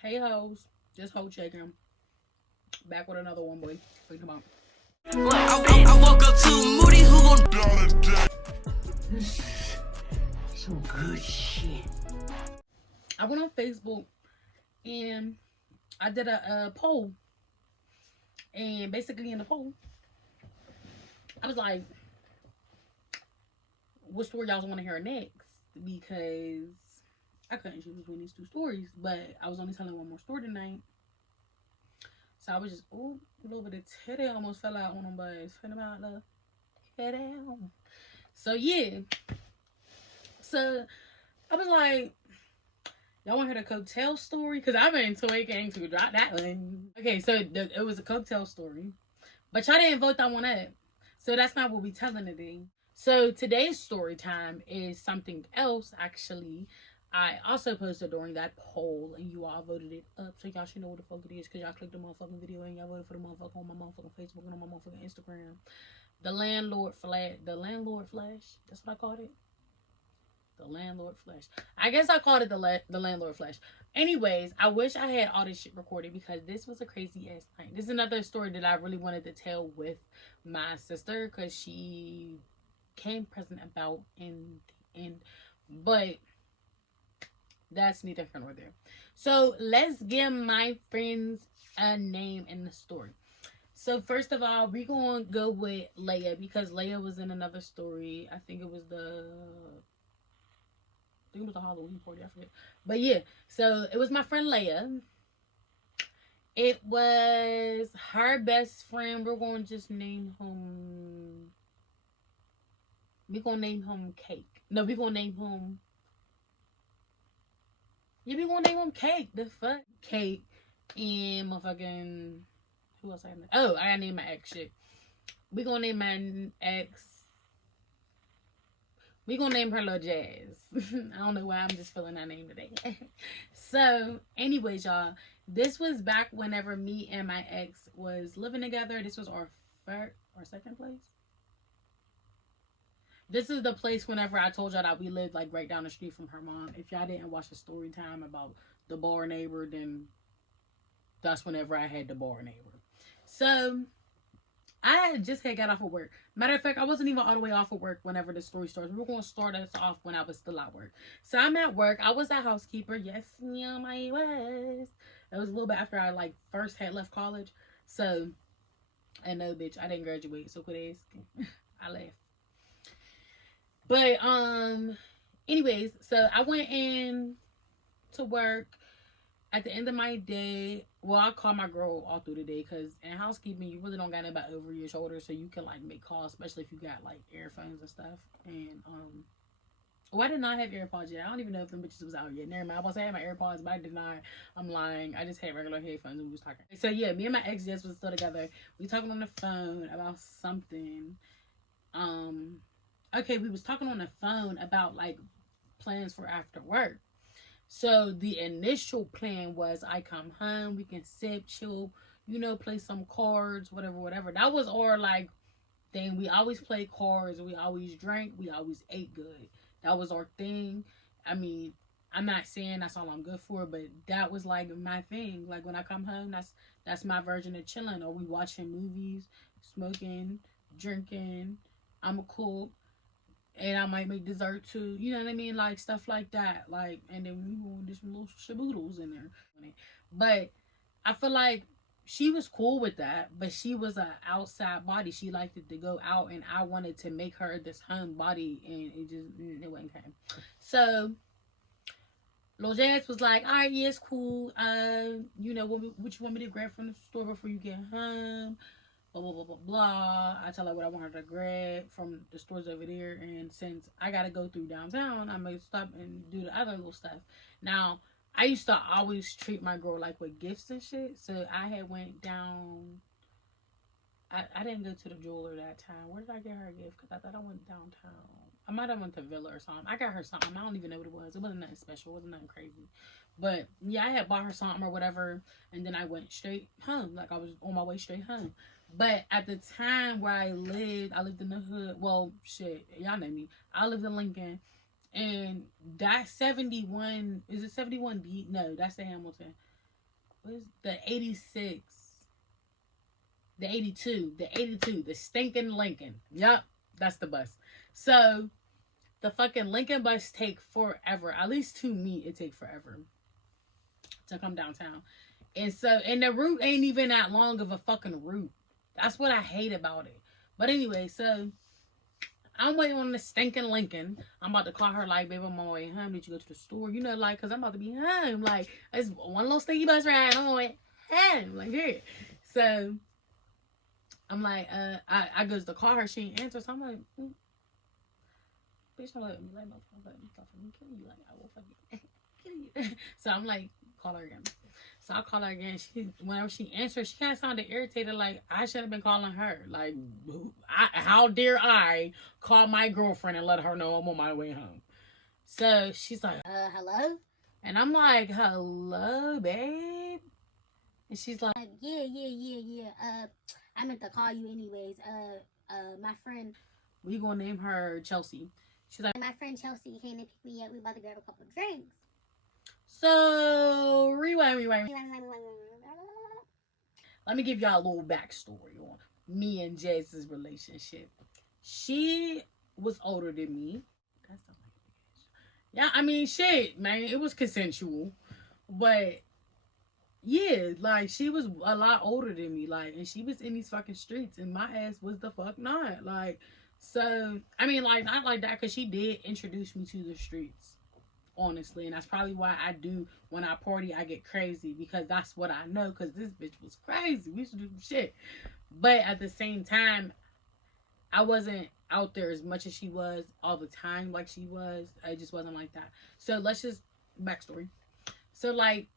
Hey hoes, just hoe checking. Back with another one, boy. Wait, come on. I woke up too moody, who gon' down today? This is some good shit. I went on Facebook and I did a poll, and basically in the poll, I was like, "What story y'all want to hear next?" Because I couldn't choose between these two stories, but I was only telling one more story tonight, so I was just a little bit of titty almost fell out on them, boys. Fell out the head down. So yeah, so I was like, y'all want to hear the cocktail story? Because I've been waiting to drop that one. Okay, so it was a cocktail story. But y'all didn't vote that one up. So that's not what we telling today. So today's story time is something else, actually. I also posted during that poll and you all voted it up. So y'all should know what the fuck it is because y'all clicked the motherfucking video and y'all voted for the motherfucker on my motherfucking Facebook and on my motherfucking Instagram. The landlord flash. That's what I called it. The landlord flash. I guess I called it the landlord flash. Anyways, I wish I had all this shit recorded because this was a crazy ass night. This is another story that I really wanted to tell with my sister because she came present about in the end. But that's neither here nor there. So let's give my friends a name in the story. So first of all, we're gonna go with Leia because Leia was in another story. I think it was a Halloween party, I forget. But yeah, so it was my friend Leia. It was her best friend. We're gonna just name him. We're gonna name him Cake. No, we're gonna name him. Yeah, we're gonna name him Cake. The fuck? Cake and motherfucking. Who else I name? Oh, I gotta name my ex shit. We're gonna name my ex. We gonna name her Lil Jazz. I don't know why I'm just feeling that name today. So, anyways, y'all, this was back whenever me and my ex was living together. This was our second place. This is the place whenever I told y'all that we lived like right down the street from her mom. If y'all didn't watch the story time about the bar neighbor, then that's whenever I had the bar neighbor. So I just had got off of work. Matter of fact, I wasn't even all the way off of work whenever the story starts. We're going to start us off when I was still at work. So I'm at work. I was a housekeeper. Yes, ma'am, I was. It was a little bit after I like first had left college. So, and no, bitch, I didn't graduate. So quit asking. I left. But anyways, so I went in to work at the end of my day. Well, I call my girl all through the day because in housekeeping you really don't got nobody over your shoulder, so you can like make calls, especially if you got like earphones and stuff. And oh, I did not have AirPods yet. I don't even know if them bitches was out yet. Never mind. I was saying I had my AirPods, but I did not. I'm lying. I just had regular headphones and we was talking. So yeah, me and my ex just was still together. We talking on the phone about something. Okay, we was talking on the phone about like plans for after work. So the initial plan was I come home, we can sip, chill, play some cards, whatever, whatever. That was our like thing. We always played cards, we always drank, we always ate good. That was our thing. I mean, I'm not saying that's all I'm good for, but that was like my thing. Like when I come home, that's my version of chilling. Or we watching movies, smoking, drinking. I'm a cool and I might make dessert too. You know what I mean? Like stuff like that. Like, and then we will do some little shaboodles in there. But I feel like she was cool with that, but she was a outside body. She liked it to go out, and I wanted to make her this home body, and it wasn't came. So Lil Jazz was like, "All right, yeah, it's cool. What you want me to grab from the store before you get home? Blah blah blah blah blah." I tell her what I want her to grab from the stores over there, and since I gotta go through downtown, I'm gonna stop and do the other little stuff. Now, I used to always treat my girl like with gifts and shit, so I had went down. I didn't go to the jeweler that time. Where did I get her a gift? Because I thought I went downtown. I might have went to Villa or something. I got her something. I don't even know what it was. It wasn't nothing special. It wasn't nothing crazy. But yeah, I had bought her something or whatever, and then I went straight home. Like I was on my way straight home. But at the time where I lived in the hood. Well, shit, y'all know me. I lived in Lincoln, and that 71 is it 71D? No, that's the Hamilton. what is the 86, the stinking Lincoln. Yep, that's the bus. So the fucking Lincoln bus take forever. At least to me, it take forever to come downtown. And the route ain't even that long of a fucking route. That's what I hate about it. But anyway, so I'm waiting on the stinking Lincoln. I'm about to call her like, babe, I'm on my way home. Did you go to the store? You know, like, cause I'm about to be home. Like, it's one little stinky bus ride. I'm on my way home. Like, here. So I'm like, I goes to call her. She ain't answer. So I'm like, bitch, don't let me kill you. Like, I will fucking kill you. So I'm like, call her again. So I call her again. Whenever she answers, she kind of sounded irritated. Like I should have been calling her. Like, how dare I call my girlfriend and let her know I'm on my way home? So she's like, hello? And I'm like, hello, babe. And she's like, yeah. I meant to call you anyways. My friend. We gonna name her Chelsea. She's like, my friend Chelsea came to pick me up. We about to grab a couple drinks. So rewind. Let me give y'all a little backstory on me and Jaz's relationship. She was older than me. That's not like, yeah, I mean, shit, man, it was consensual, but yeah, like she was a lot older than me, like, and she was in these fucking streets, and my ass was the fuck not, like. So I mean, like, not like that, because she did introduce me to the streets, honestly, and that's probably why I do, when I party I get crazy, because that's what I know, because this bitch was crazy. We used to do some shit, but at the same time I wasn't out there as much as she was all the time, like she was. I just wasn't like that. So let's just backstory. So like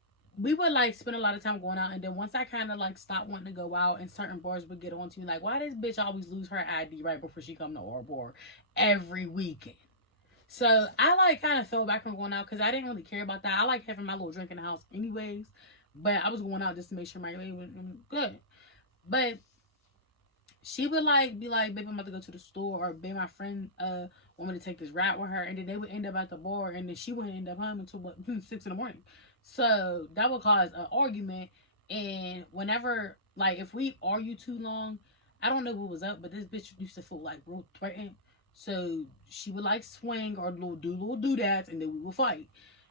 we would like spend a lot of time going out, and then once I kind of like stopped wanting to go out, and certain bars would get on to me like, why does bitch always lose her ID right before she come to our bar every weekend? So I like kind of fell back from going out, because I didn't really care about that. I like having my little drink in the house anyways, but I was going out just to make sure my day was good. But she would like be like, babe, I'm about to go to the store, or babe, my friend want me to take this ride with her, and then they would end up at the bar, and then she wouldn't end up home until what, 6 in the morning. So that would cause an argument. And whenever, like, if we argue too long, I don't know what was up, but this bitch used to feel like real threatened. So she would like swing or do little doodads, and then we would fight.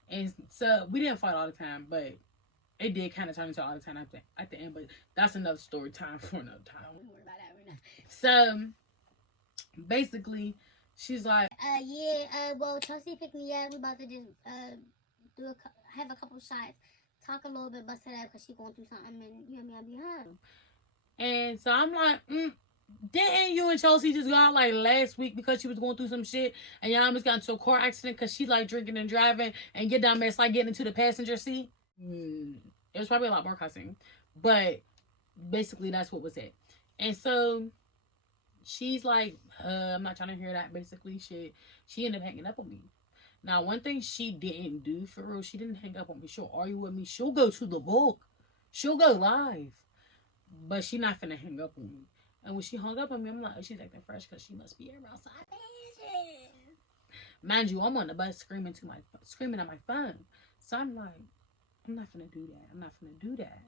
And so we didn't fight all the time, but it did kind of turn into all the time at the end. But that's another story time for another time. Don't worry about that right now. So basically, she's like, well, Chelsea picked me up. We about to just have a couple shots, talk a little bit, bust it up, because she going through something, and you know me, I'll be home. And so I'm like, didn't you and Chelsea just go out like last week because she was going through some shit, and y'all almost got into a car accident because she like drinking and driving, and get down there, like getting into the passenger seat? It was probably a lot more cussing, but basically that's what was it. And so she's like, I'm not trying to hear that. Basically, she ended up hanging up on me. Now, one thing she didn't do for real, she didn't hang up on me. She'll argue with me. She'll go to the book. She'll go live. But she not finna hang up on me. And when she hung up on me, I'm like, oh, she's acting fresh because she must be outside. Mind you, I'm on the bus screaming at my phone. So I'm like, I'm not finna do that.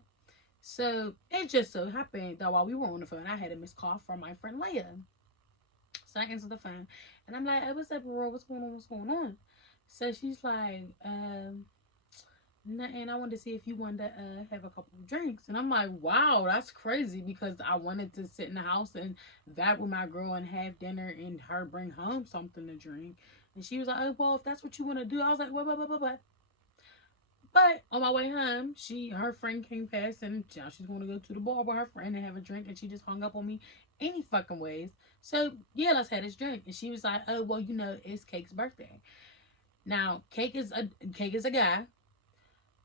So it just so happened that while we were on the phone, I had a missed call from my friend Leia. So I answered the phone, and I'm like, hey, what's up, bro? What's going on? So she's like, nothing. I wanted to see if you wanted to have a couple of drinks. And I'm like, wow, that's crazy, because I wanted to sit in the house and vibe with my girl and have dinner, and her bring home something to drink. And she was like, oh, well, if that's what you want to do. I was like, what? But on my way home, her friend came past, and she's going to go to the bar with her friend and have a drink, and she just hung up on me any fucking ways. So yeah, let's have this drink. And she was like, oh, well, you know, it's Cake's birthday. Now, Cake is a guy,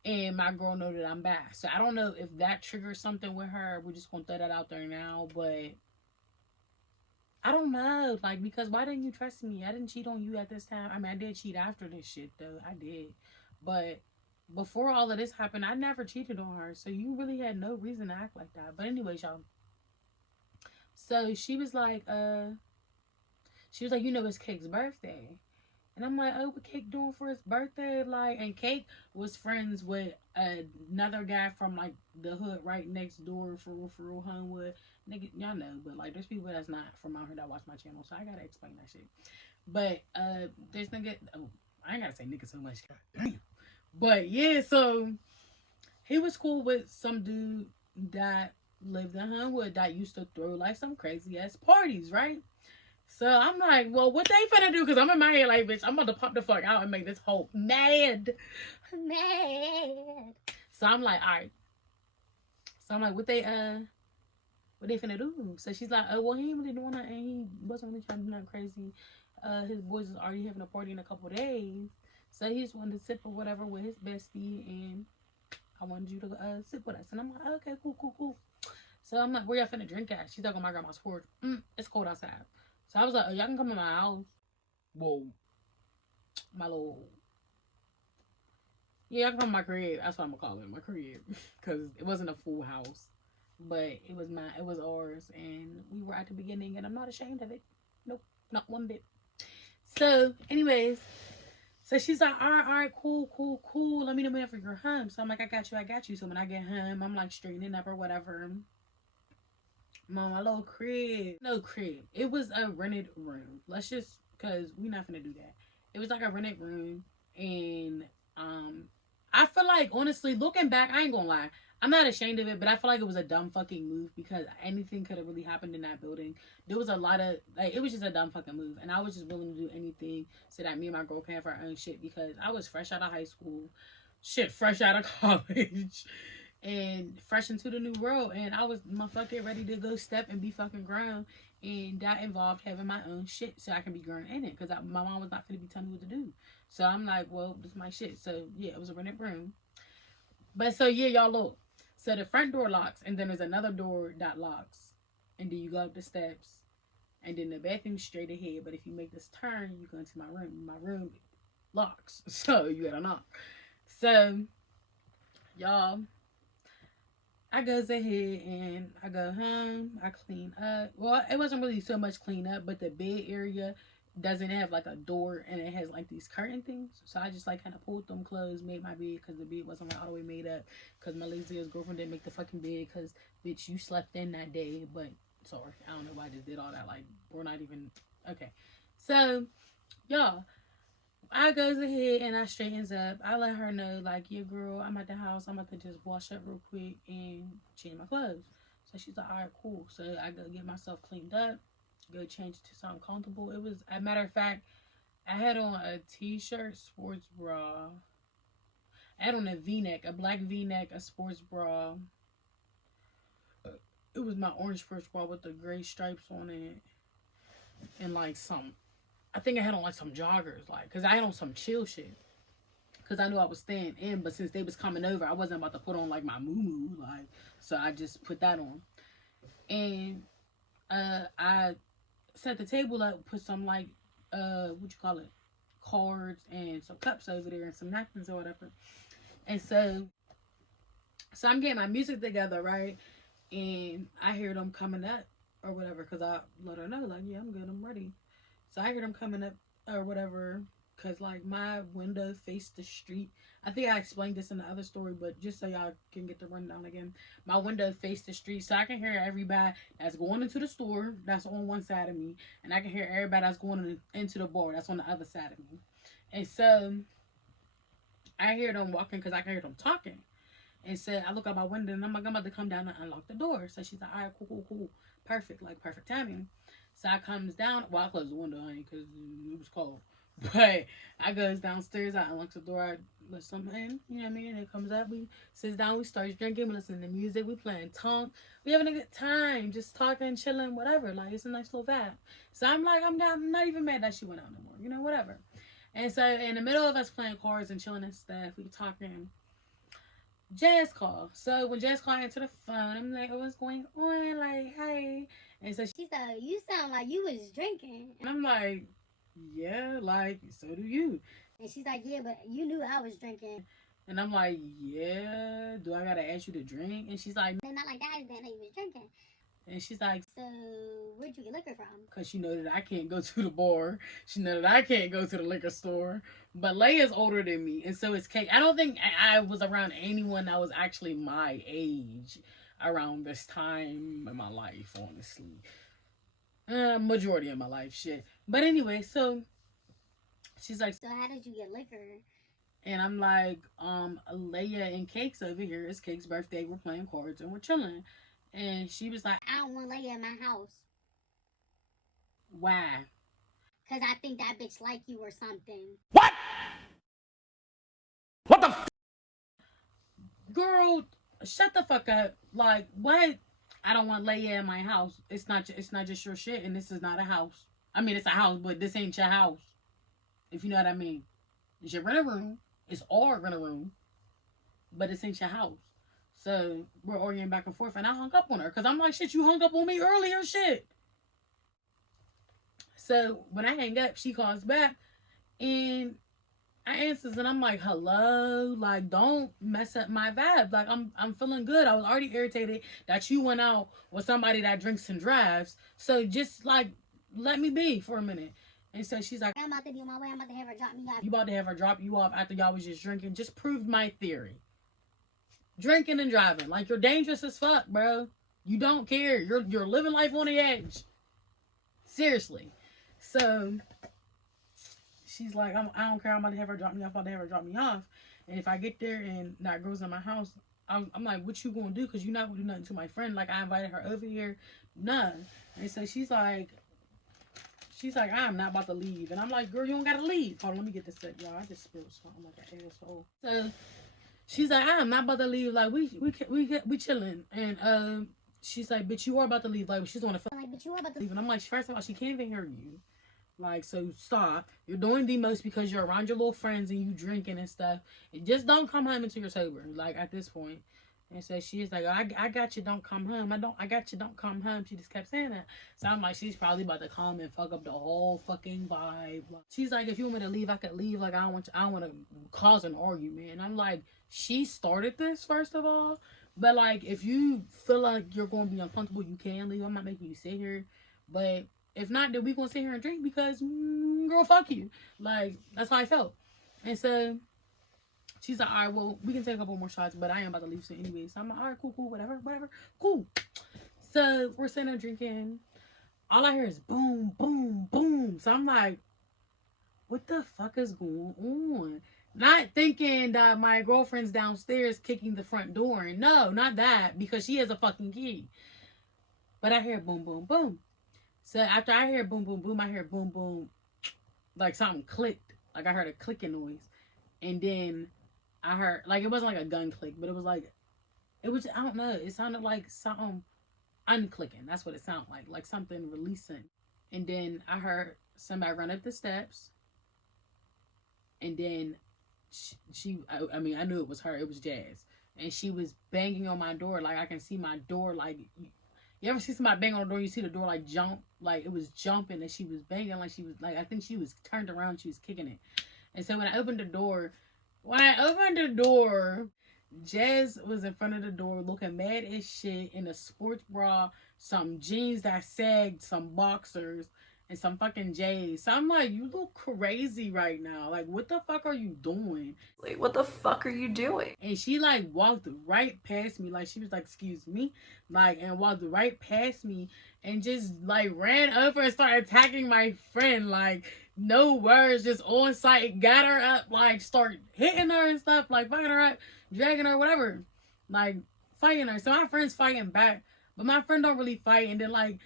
and my girl know that I'm bi. So I don't know if that triggers something with her. We're just gonna throw that out there now, but I don't know, like, because why didn't you trust me? I didn't cheat on you at this time. I mean, I did cheat after this shit, though. I did. But before all of this happened, I never cheated on her. So you really had no reason to act like that. But anyways, y'all. So she was like, you know, it's Cake's birthday. And I'm like, oh, what Cake doing for his birthday? Like, and Cake was friends with another guy from like the hood right next door, for real, Homewood. Nigga, y'all know, but like, there's people that's not from out here that watch my channel, so I gotta explain that shit. But this nigga, oh, I ain't gotta say nigga so much. Damn. But yeah, so he was cool with some dude that lived in Homewood that used to throw like some crazy ass parties, right? So I'm like, well, what they finna do? Because I'm in my head like, bitch, I'm about to pop the fuck out and make this whole mad. Mad. So I'm like, all right. So I'm like, what they finna do? So she's like, oh, well, he ain't really doing nothing. He wasn't really trying to do nothing crazy. His boys is already having a party in a couple days. So he just wanted to sip or whatever with his bestie, and I wanted you to sip with us. And I'm like, okay, cool, cool, cool. So I'm like, where y'all finna drink at? She's like, on my grandma's porch. It's cold outside. So I was like, oh, y'all can come in my house. Whoa. My little, yeah, I can come to my crib. That's what I'm gonna call it, my crib, because it wasn't a full house, but it was ours, and we were at the beginning, and I'm not ashamed of it. Nope, not one bit. So, anyways, so she's like, all right, cool, cool, cool. Let me know whenever you're home. So I'm like, I got you, I got you. So when I get home, I'm like straightening up or whatever. My little crib, no crib. It was a rented room. Let's just, cause we not gonna do that. It was like a rented room, and um, I feel like honestly, looking back, I ain't gonna lie. I'm not ashamed of it, but I feel like it was a dumb fucking move because anything could have really happened in that building. There was a lot of like, it was just a dumb fucking move, and I was just willing to do anything so that me and my girl can have our own shit because I was fresh out of high school, shit, fresh out of college, and fresh into the new world, and I was motherfucking ready to go step and be fucking grown, and that involved having my own shit so I can be grown in it because my mom was not going to be telling me what to do. So I'm like, well, this is my shit. So yeah, it was a rented room. But so yeah, y'all look. So the front door locks, and then there's another door that locks, and then you go up the steps, and then the bathroom's straight ahead. But if you make this turn, you go into my room. My room locks, so you gotta knock. So y'all, I goes ahead and I go home. I clean up. Well, it wasn't really so much clean up, but the bed area doesn't have like a door and it has like these curtain things. So I just like kind of pulled them clothes, made my bed because the bed wasn't like all the way made up. Because my lazy ass girlfriend didn't make the fucking bed because bitch, you slept in that day. But sorry, I don't know why I just did all that. Like we're not even okay. So y'all, I goes ahead and I straightens up. I let her know, like, yeah, girl, I'm at the house. I'm about to just wash up real quick and change my clothes. So she's like, all right, cool. So I go get myself cleaned up, go change to something comfortable. It was, a matter of fact, I had on a t-shirt, sports bra. I had on a v-neck, a black v-neck, a sports bra. It was my orange sports bra with the gray stripes on it. And like some, I think I had on like some joggers, like, because I had on some chill shit. Because I knew I was staying in, but since they was coming over, I wasn't about to put on like my moo like, so I just put that on. And I set the table up, put some like what you call it, cards and some cups over there and some napkins or whatever. And so I'm getting my music together, right? And I hear them coming up or whatever, because I let her know, like, yeah, I'm good, I'm ready. So I hear them coming up or whatever, because like my window faced the street. I think I explained this in the other story, but just so y'all can get the rundown again, my window faced the street, so I can hear everybody that's going into the store that's on one side of me, and I can hear everybody that's going into the bar that's on the other side of me. And so I hear them walking because I can hear them talking. And so I look out my window and I'm like, I'm about to come down and unlock the door. So she's like, all right, cool, cool, cool. Perfect, like perfect timing. So I comes down. Well, I closed the window, honey, because it was cold. But I goes downstairs, I unlock the door, I let something in, you know what I mean? And it comes up, we sits down, we start drinking, we listen to music, we playing tongue, we having a good time, just talking, chilling, whatever. Like it's a nice little vibe. So I'm like, I'm not even mad that she went out no more, you know, whatever. And so in the middle of us playing cards and chilling and stuff, we talking. Jazz call. So when Jazz call answer the phone, I'm like, oh, what's going on? Like, hey. And so she said, you sound like you was drinking. And I'm like, yeah, like, so do you. And she's like, yeah, but you knew I was drinking. And I'm like, yeah, do I gotta ask you to drink? And she's like, no, not like that. I didn't know you was drinking. And she's like, so where'd you get liquor from? Because she know that I can't go to the bar. She know that I can't go to the liquor store. But Leia's older than me, and so is Kate. I don't think I was around anyone that was actually my age around this time in my life, honestly. Majority of my life, shit. But anyway, so she's like, so how did you get liquor? And I'm like, Leia and Cake's over here. It's Cake's birthday. We're playing cards and we're chilling. And she was like, I don't want Leia in my house. Why? Because I think that bitch like you or something. What? What the f? Girl, shut the fuck up. Like, what? I don't want Leia in my house. It's not just your shit, and this is not a house. I mean, it's a house, but this ain't your house. If you know what I mean. It's your rent a room. It's our rent a room. But this ain't your house. So we're arguing back and forth, and I hung up on her because I'm like, shit, you hung up on me earlier, shit. So when I hang up, she calls back, and I answers, and I'm like, hello, like, don't mess up my vibe. Like, I'm feeling good. I was already irritated that you went out with somebody that drinks and drives. So just like, let me be for a minute. And so she's like, I'm about to be on my way. I'm about to have her drop me off. You about to have her drop you off after y'all was just drinking? Just proved my theory. Drinking and driving, like, you're dangerous as fuck, bro. You don't care. You're living life on the edge. Seriously. So she's like, I don't care. I'm about to have her drop me off. I'm about to have her drop me off. And if I get there and that girl's in my house, I'm like, what you gonna do? Because you're not gonna do nothing to my friend. Like, I invited her over here. None. And so she's like, I'm not about to leave. And I'm like, girl, you don't gotta leave. Hold on, let me get this set, y'all. I just spilled something like an asshole. So she's like, I'm not about to leave. Like, we chilling. And she's like, bitch, you are about to leave. Like, she's on the phone. Like, but you are about to leave. And I'm like, first of all, she can't even hear you. Like, so stop. You're doing the most because you're around your little friends and you drinking and stuff. And just don't come home until you're sober. Like, at this point. And so she's like, I got you, don't come home. I got you, don't come home. She just kept saying that. So I'm like, she's probably about to come and fuck up the whole fucking vibe. She's like, if you want me to leave, I could leave. Like, I don't want to cause an argument. And I'm like, she started this, first of all. But, like, if you feel like you're going to be uncomfortable, you can leave. I'm not making you sit here. But if not, then we going to sit here and drink because, girl, fuck you. Like, that's how I felt. And so she's like, all right, well, we can take a couple more shots, but I am about to leave soon anyway. So I'm like, all right, cool, whatever, cool. So we're sitting there drinking. All I hear is boom, boom, boom. So I'm like, what the fuck is going on? Not thinking that my girlfriend's downstairs kicking the front door. And no, not that, because she has a fucking key. But I hear boom, boom, boom. So after I hear boom, boom, boom, I hear boom, boom, like something clicked. Like I heard a clicking noise. And then I heard, like, it wasn't like a gun click, but it was like, I don't know. It sounded like something unclicking. That's what it sounded like something releasing. And then I heard somebody run up the steps. And then I mean, I knew it was her. It was Jazz. And she was banging on my door. Like, I can see my door, like, you ever see somebody bang on the door, you see the door, like, jump? Like, it was jumping, and she was banging like she was, like, I think she was turned around, she was kicking it. And so when I opened the door, Jazz was in front of the door looking mad as shit in a sports bra, some jeans that sagged, some boxers, and some fucking J's. So I'm like, you look crazy right now. Like, what the fuck are you doing? Like, what the fuck are you doing? And she, like, walked right past me. Like, she was like, excuse me. Like, and walked right past me and just, like, ran over and started attacking my friend. Like, no words, just on sight. Got her up, like, start hitting her and stuff. Like, fucking her up, dragging her, whatever. Like, fighting her. So my friend's fighting back. But my friend don't really fight. And then, like,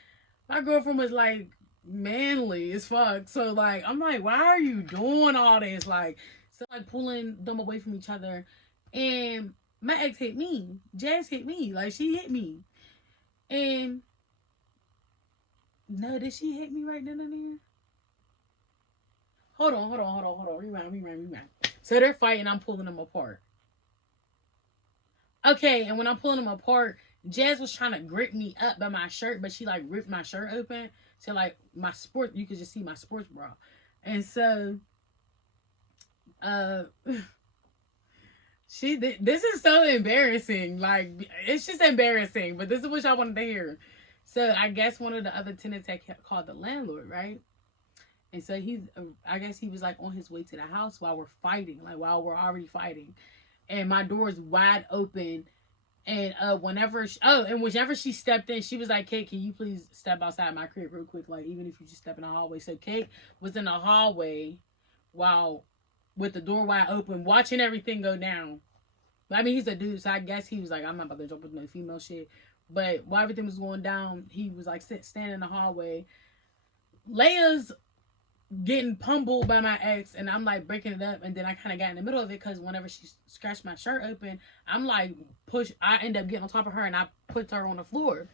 my girlfriend was, like, manly as fuck. So, like, I'm like, why are you doing all this? Like, so, like, pulling them away from each other. And my ex hit me. Jazz hit me. Like, she hit me. And no, did she hit me right then and there? Hold on. Rewind. So they're fighting. I'm pulling them apart. Okay, and when I'm pulling them apart, Jazz was trying to grip me up by my shirt, but she, like, ripped my shirt open. So, like, you could just see my sports bra. And so, this is so embarrassing. Like, it's just embarrassing, but this is what y'all wanted to hear. So I guess one of the other tenants had called the landlord, right? And so I guess he was like on his way to the house while we're fighting, like while we're already fighting. And my door is wide open. And whenever she stepped in, she was like, Kate, can you please step outside my crib real quick? Like, even if you just step in the hallway. So Kate was in the hallway while with the door wide open, watching everything go down. I mean, he's a dude, so I guess he was like, I'm not about to jump with no female shit. But while everything was going down, he was like standing in the hallway. Leia's getting pummeled by my ex, and I'm like breaking it up, and then I kind of got in the middle of it because whenever she scratched my shirt open, I'm like I end up getting on top of her, and I put her on the floor.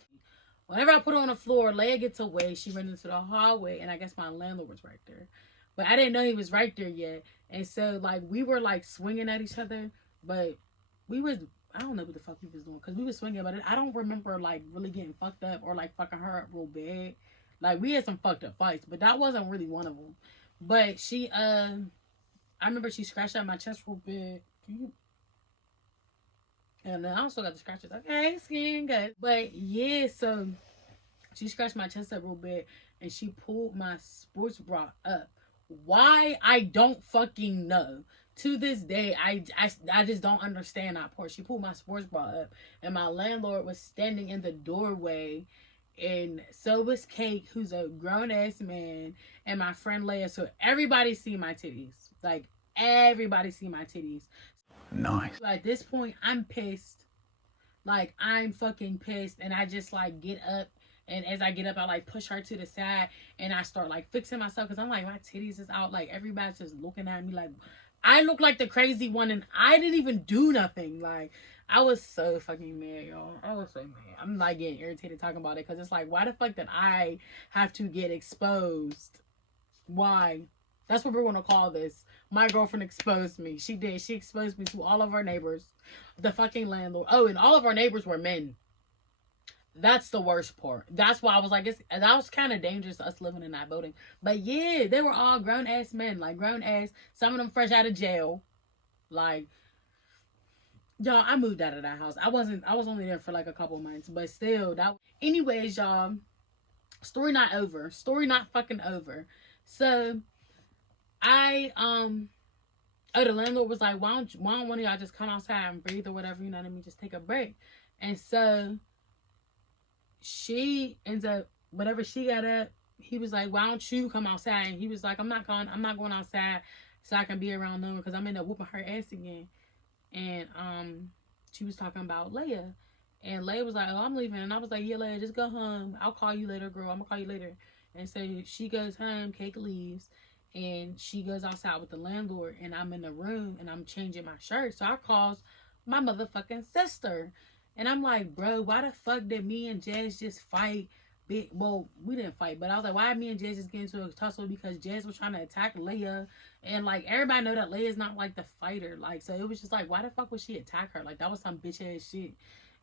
Whenever I put her on the floor, Leia gets away. She runs into the hallway, and I guess my landlord was right there, but I didn't know he was right there yet. And so like we were like swinging at each other, but I don't know what the fuck we was doing because we was swinging, but I don't remember like really getting fucked up or like fucking her up real bad. Like, we had some fucked up fights, but that wasn't really one of them. But I remember she scratched out my chest real bad. And then I also got the scratches. Okay, skin good. But yeah, so she scratched my chest up real bad, and she pulled my sports bra up. Why? I don't fucking know. To this day, I just don't understand that part. She pulled my sports bra up, and my landlord was standing in the doorway. And so was Cake, who's a grown-ass man, and my friend Leia. So everybody see my titties. Like, everybody see my titties. Nice. So at this point, I'm pissed. Like, I'm fucking pissed. And I just, like, get up. And as I get up, I, like, push her to the side. And I start, like, fixing myself. Because I'm like, my titties is out. Like, everybody's just looking at me. Like, I look like the crazy one. And I didn't even do nothing. Like, I was so fucking mad, y'all. I was so mad. I'm like getting irritated talking about it because it's like, why the fuck did I have to get exposed? Why? That's what we're going to call this. My girlfriend exposed me. She did. She exposed me to all of our neighbors. The fucking landlord. Oh, and all of our neighbors were men. That's the worst part. That's why I was like, that was kind of dangerous, us living in that building. But yeah, they were all grown-ass men. Like, grown-ass. Some of them fresh out of jail. Like, y'all, I moved out of that house. I was only there for like a couple months, but still anyways, y'all, story not over. Story not fucking over. So the landlord was like, why don't one of y'all just come outside and breathe or whatever, you know what I mean? Just take a break. And so she ends up, whenever she got up, he was like, why don't you come outside? And he was like, I'm not going outside so I can be around them because I'm in there whooping her ass again. And she was talking about Leia, and Leia was like, oh, I'm leaving. And I was like, yeah, Leia, just go home. I'll call you later, girl. I'm gonna call you later. And so she goes home, Cake leaves, and she goes outside with the landlord, and I'm in the room and I'm changing my shirt. So I calls my motherfucking sister, and I'm like, bro, why the fuck did me and Jazz just fight? Well, we didn't fight, but I was like, why did me and Jazz just get into a tussle? Because Jazz was trying to attack Leia, and like everybody know that Leia's not like the fighter. Like, so it was just like, why the fuck would she attack her? Like, that was some bitch ass shit.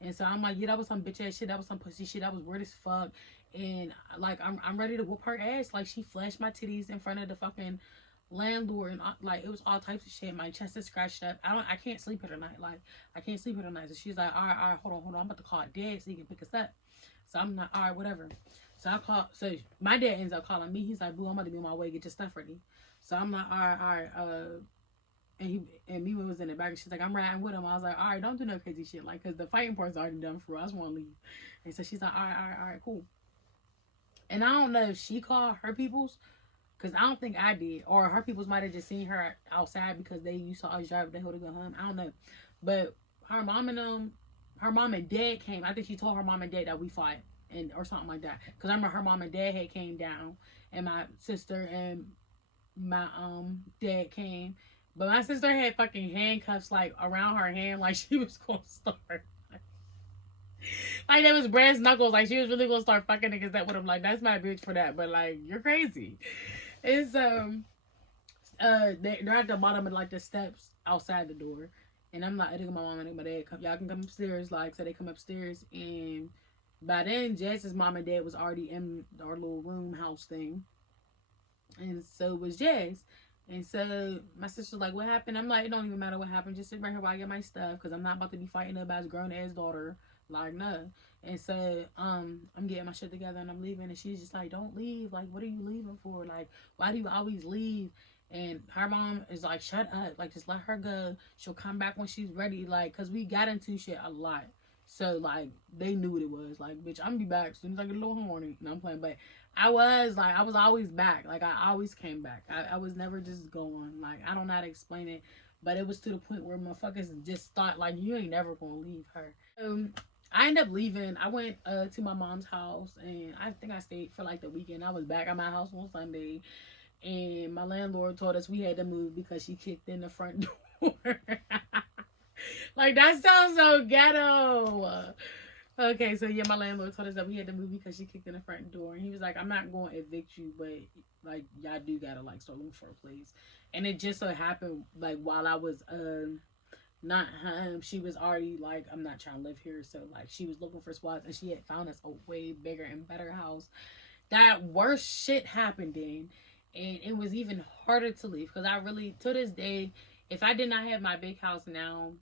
And so I'm like, yeah, that was some bitch ass shit. That was some pussy shit. That was weird as fuck. And like, I'm ready to whoop her ass. Like, she flashed my titties in front of the fucking landlord, and like it was all types of shit. My chest is scratched up. I can't sleep at night. Like, I can't sleep at night. So she's like, all right, hold on. I'm about to call dad so he can pick us up. So I'm like, all right, whatever. So my dad ends up calling me. He's like, boo, I'm about to be on my way, get your stuff ready. So I'm like, all right. And Mima was in the back, and she's like, I'm riding with him. I was like, all right, don't do no crazy shit, like, because the fighting part's already done for real. I just want to leave. And so she's like, all right, cool. And I don't know if she called her peoples, because I don't think I did, or her peoples might have just seen her outside because they used to always drive the hill to go home. I don't know. But her mom and dad came. I think she told her mom and dad that we fought, or something like that. Because I remember her mom and dad had came down, and my sister and my dad came. But my sister had fucking handcuffs like around her hand, like she was gonna start. Like, that was brass knuckles. Like, she was really gonna start fucking niggas that with him. Like, that's my bitch for that. But like, you're crazy. It's they're at the bottom of like the steps outside the door, and I'm like, I think my mom and my dad y'all can come upstairs. Like, so they come upstairs, and by then Jazz's mom and dad was already in our little room house thing, and so was Jazz. And so my sister's like, what happened? I'm like, it don't even matter what happened. Just sit right here while I get my stuff, because I'm not about to be fighting nobody's grown ass daughter. Like, no. And so, I'm getting my shit together and I'm leaving. And she's just like, don't leave. Like, what are you leaving for? Like, why do you always leave? And her mom is like, shut up. Like, just let her go. She'll come back when she's ready. Like, because we got into shit a lot. So, like, they knew what it was. Like, bitch, I'm gonna be back as soon as I get a little horny. And I'm playing. But I was always back. Like, I always came back. I was never just going. Like, I don't know how to explain it. But it was to the point where motherfuckers just thought, like, you ain't never gonna leave her. I ended up leaving. I went to my mom's house, and I think I stayed for like the weekend. I was back at my house on Sunday, and my landlord told us we had to move because she kicked in the front door. Like, that sounds so ghetto. Okay, so yeah, my landlord told us that we had to move because she kicked in the front door, and he was like, "I'm not going to evict you, but like y'all do gotta like start looking for a place." And it just so happened like while I was not home, she was already like, I'm not trying to live here. So like she was looking for spots and she had found us a way bigger and better house. That worse shit happened in, and it was even harder to leave because I really, to this day, if I did not have my big house now,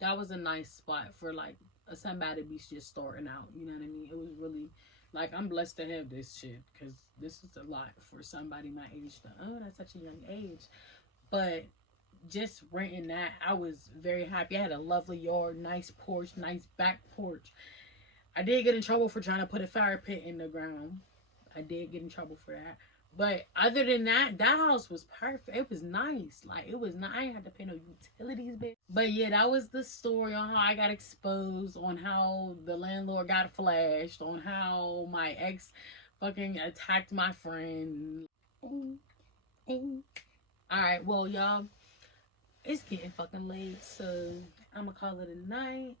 that was a nice spot for like somebody to be just starting out. You know what I mean? It was really like, I'm blessed to have this shit because this is a lot for somebody my age to own at such a young age. But just renting that, I was very happy. I had a lovely yard, nice porch, nice back porch. I did get in trouble for trying to put a fire pit in the ground. I did get in trouble for that. But other than that, that house was perfect. It was nice. Like, it was not, I ain't had to pay no utilities, bitch. But yeah, that was the story on how I got exposed, on how the landlord got flashed, on how my ex fucking attacked my friend. Alright, well, y'all, it's getting fucking late, so I'm gonna call it a night,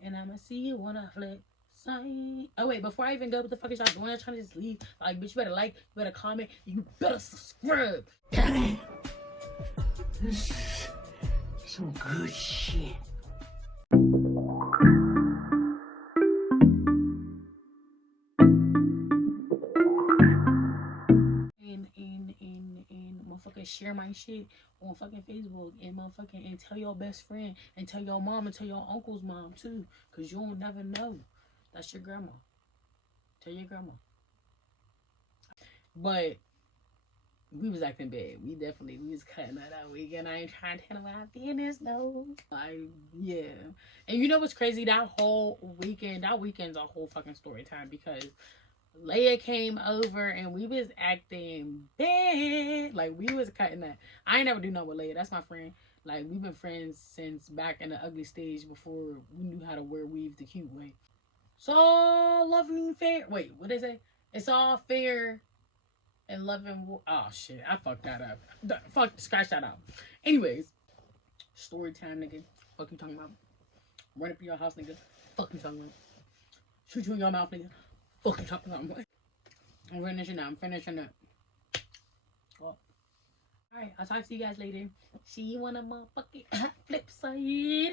and I'm gonna see you on a flip side. Oh wait, before I even go, what the fuck is y'all doing? I'm trying to just leave. Like, bitch, you better like, you better comment, you better subscribe. This is some good shit. And motherfucking share my shit on fucking Facebook, and motherfucking, and tell your best friend, and tell your mom, and tell your uncle's mom too, cause you'll never know. That's your grandma. Tell your grandma. But we was acting bad. We was cutting that weekend. I ain't trying to tell my business though. Yeah. And you know what's crazy? That weekend's a whole fucking story time because Leia came over and we was acting bad. Like, we was cutting that. I ain't never do nothing with Leia. That's my friend. Like, we've been friends since back in the ugly stage before we knew how to wear weave the cute way. So loving and fair. Wait, what is it? It's all fair and loving. Oh shit, I fucked that up. Fuck, scratch that out. Anyways, story time, nigga. Fuck you talking about? Run up to your house, nigga. Fuck you talking about? Shoot you in your mouth, nigga. Fuck you talking about? I'm finishing up. I'm finishing up. Well, alright, I'll talk to you guys later. See you on the motherfucking flip side.